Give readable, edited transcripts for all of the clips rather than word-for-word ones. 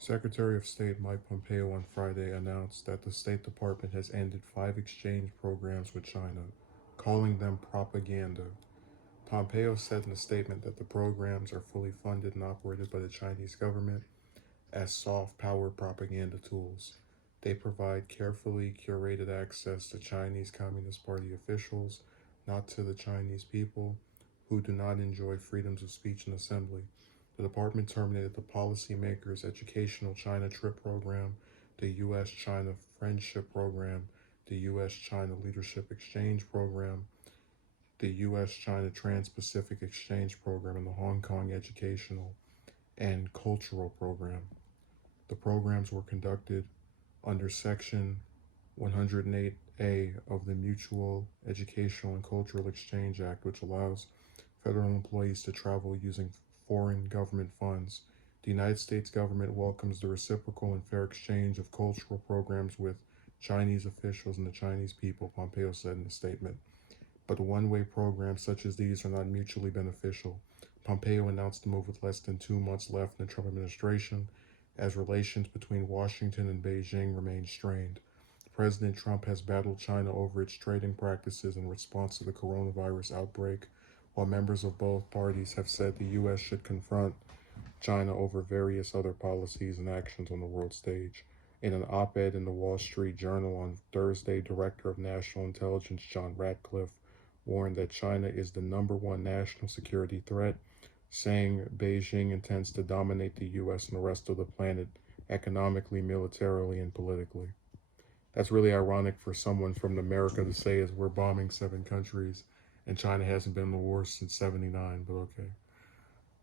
Secretary of State Mike Pompeo on Friday announced that the State Department has ended 5 exchange programs with China, calling them propaganda. Pompeo said in a statement that the programs are fully funded and operated by the Chinese government as soft power propaganda tools. They provide carefully curated access to Chinese Communist Party officials, not to the Chinese people, who do not enjoy freedoms of speech and assembly. The department terminated the Policymakers Educational China Trip Program, the U.S. China Friendship Program, the U.S. China Leadership Exchange Program, the U.S. China Trans Pacific Exchange Program, and the Hong Kong Educational and Cultural Program. The programs were conducted under Section 108A of the Mutual Educational and Cultural Exchange Act, which allows federal employees to travel using foreign government funds. The United States government welcomes the reciprocal and fair exchange of cultural programs with Chinese officials and the Chinese people, Pompeo said in a statement. But one-way programs such as these are not mutually beneficial. Pompeo announced the move with less than 2 months left in the Trump administration, as relations between Washington and Beijing remain strained. President Trump has battled China over its trading practices in response to the coronavirus outbreak, while members of both parties have said the U.S. should confront China over various other policies and actions on the world stage. In an op ed in the Wall Street Journal on Thursday, Director of National Intelligence John Ratcliffe warned that China is the number one national security threat, saying Beijing intends to dominate the U.S. and the rest of the planet economically, militarily, and politically. That's really ironic for someone from America to say, as we're bombing 7 countries and China hasn't been in the war since '79, but okay.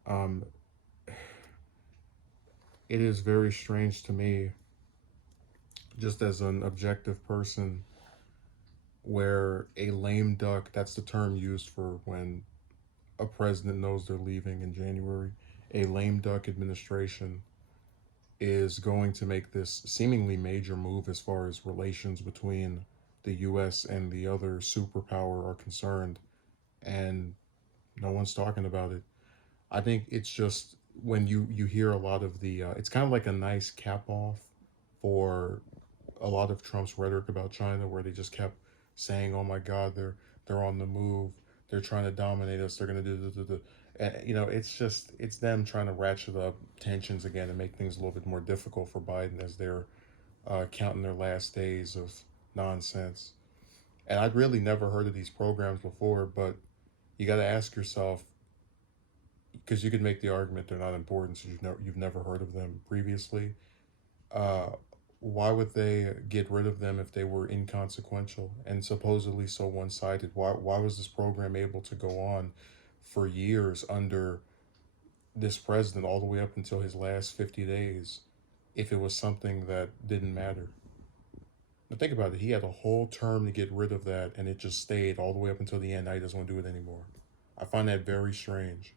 Um, it is very strange to me, just as an objective person, where a lame duck, that's the term used for when a president knows they're leaving in January, a lame duck administration is going to make this seemingly major move as far as relations between the US and the other superpower are concerned, and no one's talking about it. I think it's just when you hear a lot of the it's kind of like a nice cap off for a lot of Trump's rhetoric about China, where they just kept saying, "Oh my God, they're on the move. They're trying to dominate us. They're gonna do." It's them trying to ratchet up tensions again and make things a little bit more difficult for Biden as they're counting their last days of nonsense. And I'd really never heard of these programs before, but you got to ask yourself, because you could make the argument they're not important, so you've never heard of them previously. Uh, why would they get rid of them if they were inconsequential and supposedly so one-sided? Why was this program able to go on for years under this president all the way up until his last 50 days if it was something that didn't matter? Now think about it. He had a whole term to get rid of that, and it just stayed all the way up until the end. Now he doesn't want to do it anymore. I find that very strange.